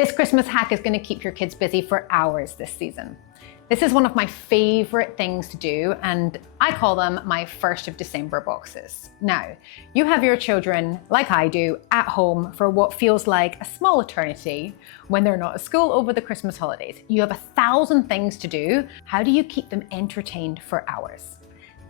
This Christmas hack is going to keep your kids busy for hours this season. This is one of my favorite things to do, and I call them my 1st of December boxes. Now, you have your children, like I do, at home for what feels like a small eternity when they're not at school over the Christmas holidays. You have 1,000 things to do. How do you keep them entertained for hours?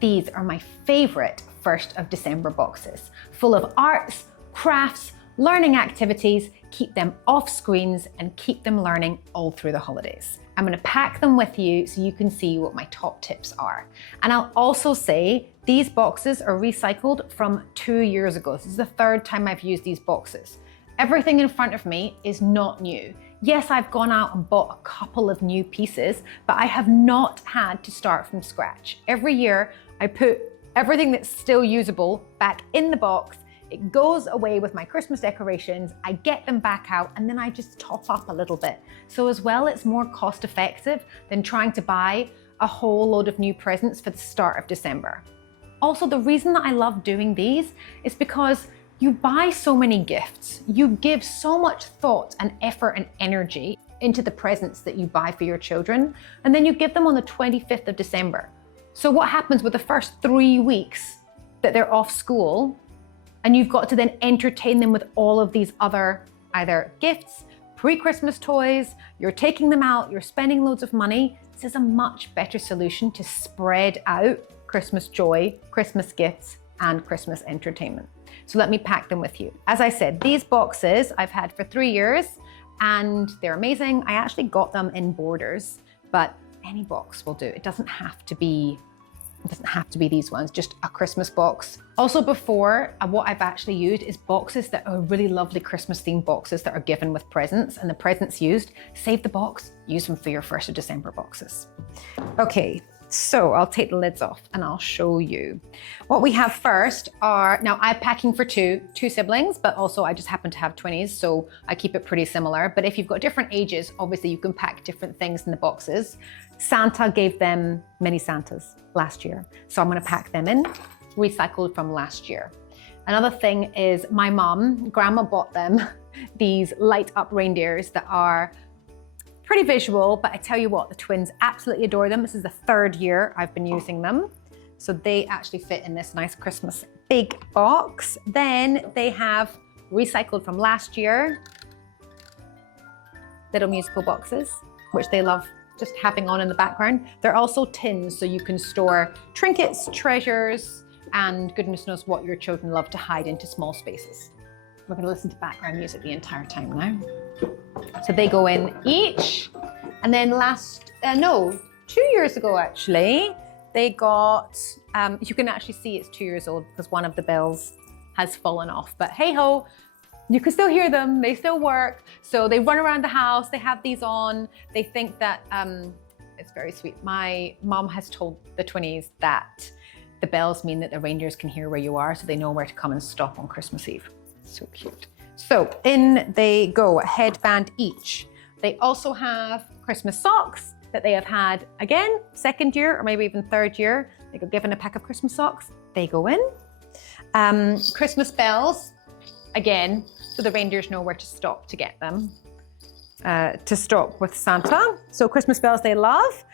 These are my favorite 1st of December boxes, full of arts, crafts, learning activities. Keep them off screens and keep them learning all through the holidays. I'm going to pack them with you so you can see what my top tips are. And I'll also say these boxes are recycled from 2 years ago. This is the 3rd time I've used these boxes. Everything in front of me is not new. Yes, I've gone out and bought a couple of new pieces, but I have not had to start from scratch. Every year I put everything that's still usable back in the box. It goes away with my Christmas decorations, I get them back out, and then I just top up a little bit. So as well, it's more cost effective than trying to buy a whole load of new presents for the start of December. Also, the reason that I love doing these is because you buy so many gifts. You give so much thought and effort and energy into the presents that you buy for your children, and then you give them on the 25th of December. So what happens with the first 3 weeks that they're off school? And you've got to then entertain them with all of these other either gifts, pre-Christmas toys, you're taking them out, you're spending loads of money. This is a much better solution to spread out Christmas joy, Christmas gifts, and Christmas entertainment. So let me pack them with you. As I said, these boxes I've had for 3 years and they're amazing. I actually got them in borders, but any box will do. It doesn't have to be these ones, just a Christmas box. Also before, what I've actually used is boxes that are really lovely Christmas themed boxes that are given with presents, and the presents used, save the box, use them for your 1st of December boxes. Okay, so I'll take the lids off and I'll show you. What we have first are, now I'm packing for two siblings, but also I just happen to have 20s, so I keep it pretty similar. But if you've got different ages, obviously you can pack different things in the boxes. Santa gave them mini Santas last year, so I'm gonna pack them in, recycled from last year. Another thing is my mom, grandma bought them these light up reindeers that are pretty visual, but I tell you what, the twins absolutely adore them. This is the 3rd year I've been using them. So they actually fit in this nice Christmas big box. Then they have recycled from last year, little musical boxes, which they love just having on in the background. They're also tins, so you can store trinkets, treasures, and goodness knows what your children love to hide into small spaces. We're gonna listen to background music the entire time now. So they go in each, and then 2 years ago actually, they got, you can actually see it's 2 years old because one of the bells has fallen off, but hey ho, you can still hear them, they still work. So they run around the house, they have these on, they think that, it's very sweet. My mom has told the 20s that the bells mean that the reindeers can hear where you are, so they know where to come and stop on Christmas Eve. So cute. So in they go, a headband each. They also have Christmas socks that they have had, again, 2nd year or maybe even 3rd year. They got given a pack of Christmas socks, they go in. Christmas bells, again, so the reindeers know where to stop to get them, to stop with Santa. So Christmas bells they love.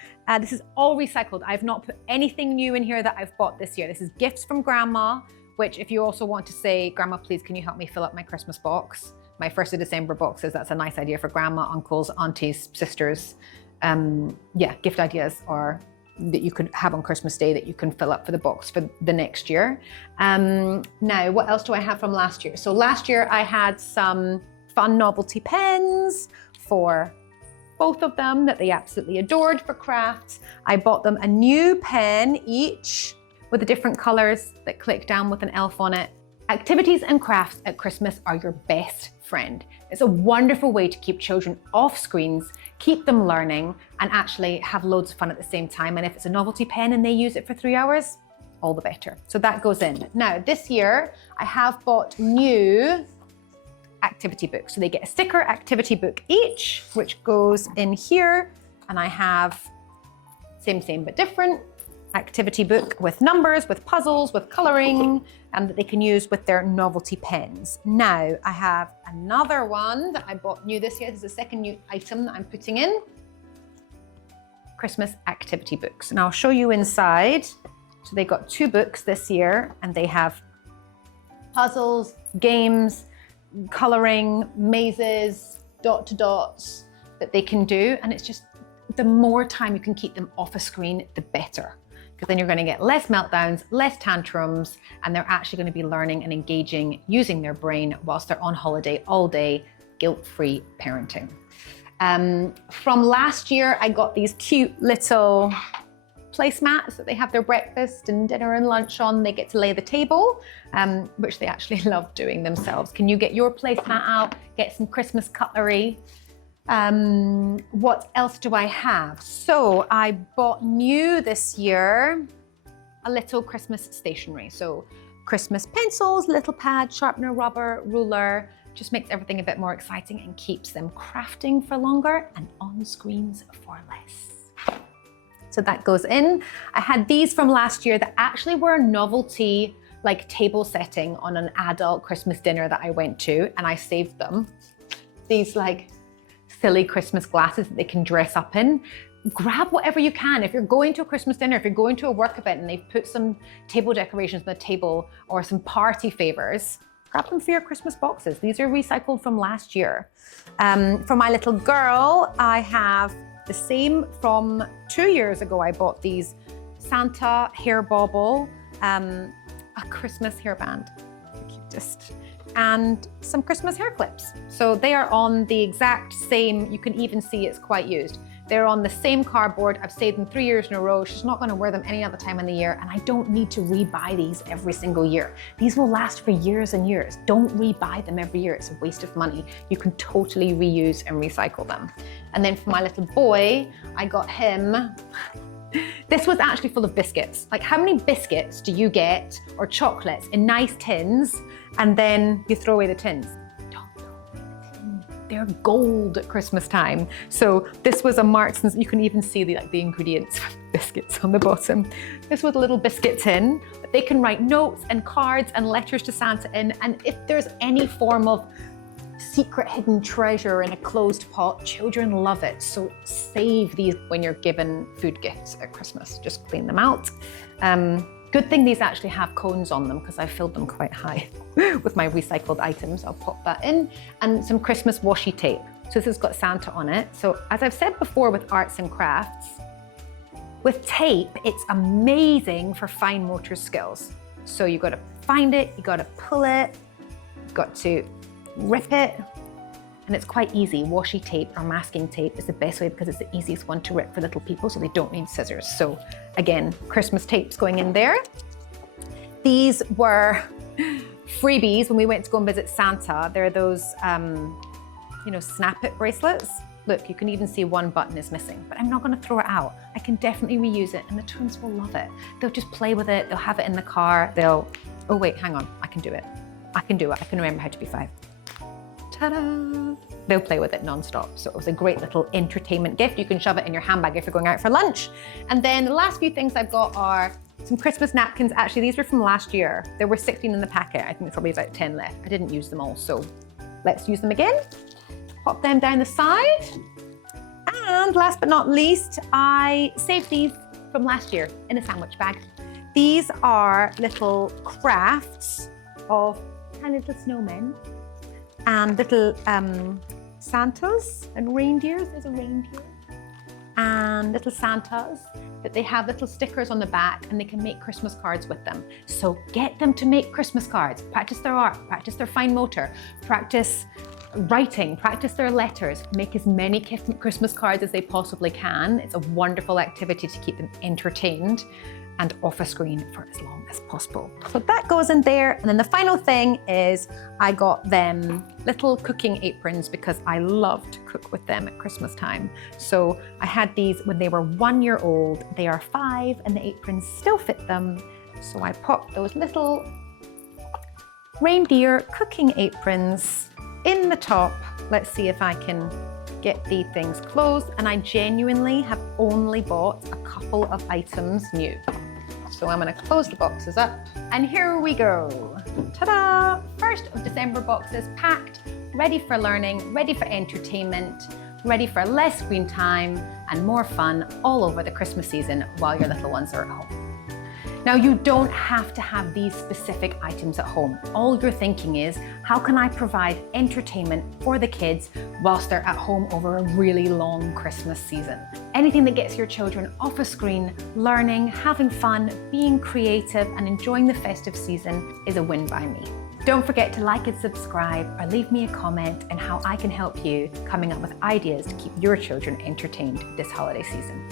This is all recycled. I've not put anything new in here that I've bought this year. This is gifts from Grandma, which if you also want to say, Grandma, please, can you help me fill up my Christmas box? My 1st of December boxes, that's a nice idea for Grandma, uncles, aunties, sisters. Yeah, gift ideas or that you could have on Christmas Day that you can fill up for the box for the next year. Now, what else do I have from last year? So last year I had some fun novelty pens for both of them that they absolutely adored for crafts. I bought them a new pen each with the different colors that click down with an elf on it. Activities and crafts at Christmas are your best friend. It's a wonderful way to keep children off screens, keep them learning, and actually have loads of fun at the same time. And if it's a novelty pen and they use it for 3 hours, all the better. So that goes in. Now, this year, I have bought new activity books. So they get a sticker activity book each, which goes in here. And I have same but different. activity book with numbers, with puzzles, with colouring, and that they can use with their novelty pens. Now, I have another one that I bought new this year. This is the second new item that I'm putting in. Christmas activity books. And I'll show you inside. So they got 2 books this year, and they have puzzles, games, colouring, mazes, dot to dots that they can do. And it's just, the more time you can keep them off a screen, the better. Because then you're going to get less meltdowns, less tantrums, and they're actually going to be learning and engaging using their brain whilst they're on holiday all day, guilt-free parenting. From last year, I got these cute little placemats that they have their breakfast and dinner and lunch on. They get to lay the table, which they actually love doing themselves. Can you get your placemat out, get some Christmas cutlery? What else do I have? So I bought new this year a little Christmas stationery. So Christmas pencils, little pad, sharpener, rubber, ruler, just makes everything a bit more exciting and keeps them crafting for longer and on screens for less. So that goes in. I had these from last year that actually were a novelty, like table setting on an adult Christmas dinner that I went to, and I saved them. These like silly Christmas glasses that they can dress up in. Grab whatever you can. If you're going to a Christmas dinner, if you're going to a work event and they've put some table decorations on the table or some party favors, grab them for your Christmas boxes. These are recycled from last year. For my little girl, I have the same from 2 years ago. I bought these Santa hair bauble, a Christmas hairband, the cutest, and some Christmas hair clips. So they are on the exact same, you can even see it's quite used. They're on the same cardboard. I've saved them 3 years in a row. She's not gonna wear them any other time in the year, and I don't need to rebuy these every single year. These will last for years and years. Don't rebuy them every year. It's a waste of money. You can totally reuse and recycle them. And then for my little boy, I got him, this was actually full of biscuits. Like, how many biscuits do you get, or chocolates, in nice tins, and then you throw away the tins? Don't throw away the tins. They're gold at Christmas time. So this was a Marks and you can even see the ingredients for biscuits on the bottom. This was a little biscuit tin, but they can write notes and cards and letters to Santa in, and if there's any form of secret hidden treasure in a closed pot, children love it. So save these when you're given food gifts at Christmas. Just clean them out. Good thing these actually have cones on them because I filled them quite high with my recycled items. I'll pop that in. And some Christmas washi tape. So this has got Santa on it. So as I've said before with arts and crafts, with tape, it's amazing for fine motor skills. So you got to find it, you got to pull it, you got to rip it, and it's quite easy. Washi tape or masking tape is the best way because it's the easiest one to rip for little people, so they don't need scissors. So again, Christmas tapes going in there. These were freebies when we went to go and visit Santa. They're those, snap it bracelets. Look, you can even see one button is missing, but I'm not gonna throw it out. I can definitely reuse it, and the twins will love it. They'll just play with it, they'll have it in the car, oh wait, hang on, I can do it. I can do it, I can remember how to be 5. Ta-da! They'll play with it non-stop. So it was a great little entertainment gift. You can shove it in your handbag if you're going out for lunch. And then the last few things I've got are some Christmas napkins. Actually, these were from last year. There were 16 in the packet. I think there's probably about 10 left. I didn't use them all, so let's use them again. Pop them down the side. And last but not least, I saved these from last year in a sandwich bag. These are little crafts of tiny little snowmen and little Santas and reindeers. There's a reindeer. And little Santas that they have little stickers on the back, and they can make Christmas cards with them. So get them to make Christmas cards. Practice their art, practice their fine motor, practice writing, practice their letters, make as many Christmas cards as they possibly can. It's a wonderful activity to keep them entertained and off a screen for as long as possible. So that goes in there. And then the final thing is I got them little cooking aprons because I love to cook with them at Christmas time. So I had these when they were 1 year old. They are 5 and the aprons still fit them. So I popped those little reindeer cooking aprons in the top. Let's see if I can get these things closed. And I genuinely have only bought a couple of items new. So I'm going to close the boxes up, and here we go. Ta-da! 1st of December boxes packed, ready for learning, ready for entertainment, ready for less screen time and more fun all over the Christmas season while your little ones are at home. Now, you don't have to have these specific items at home. All you're thinking is, how can I provide entertainment for the kids whilst they're at home over a really long Christmas season? Anything that gets your children off a screen, learning, having fun, being creative, and enjoying the festive season is a win by me. Don't forget to like and subscribe, or leave me a comment on how I can help you coming up with ideas to keep your children entertained this holiday season.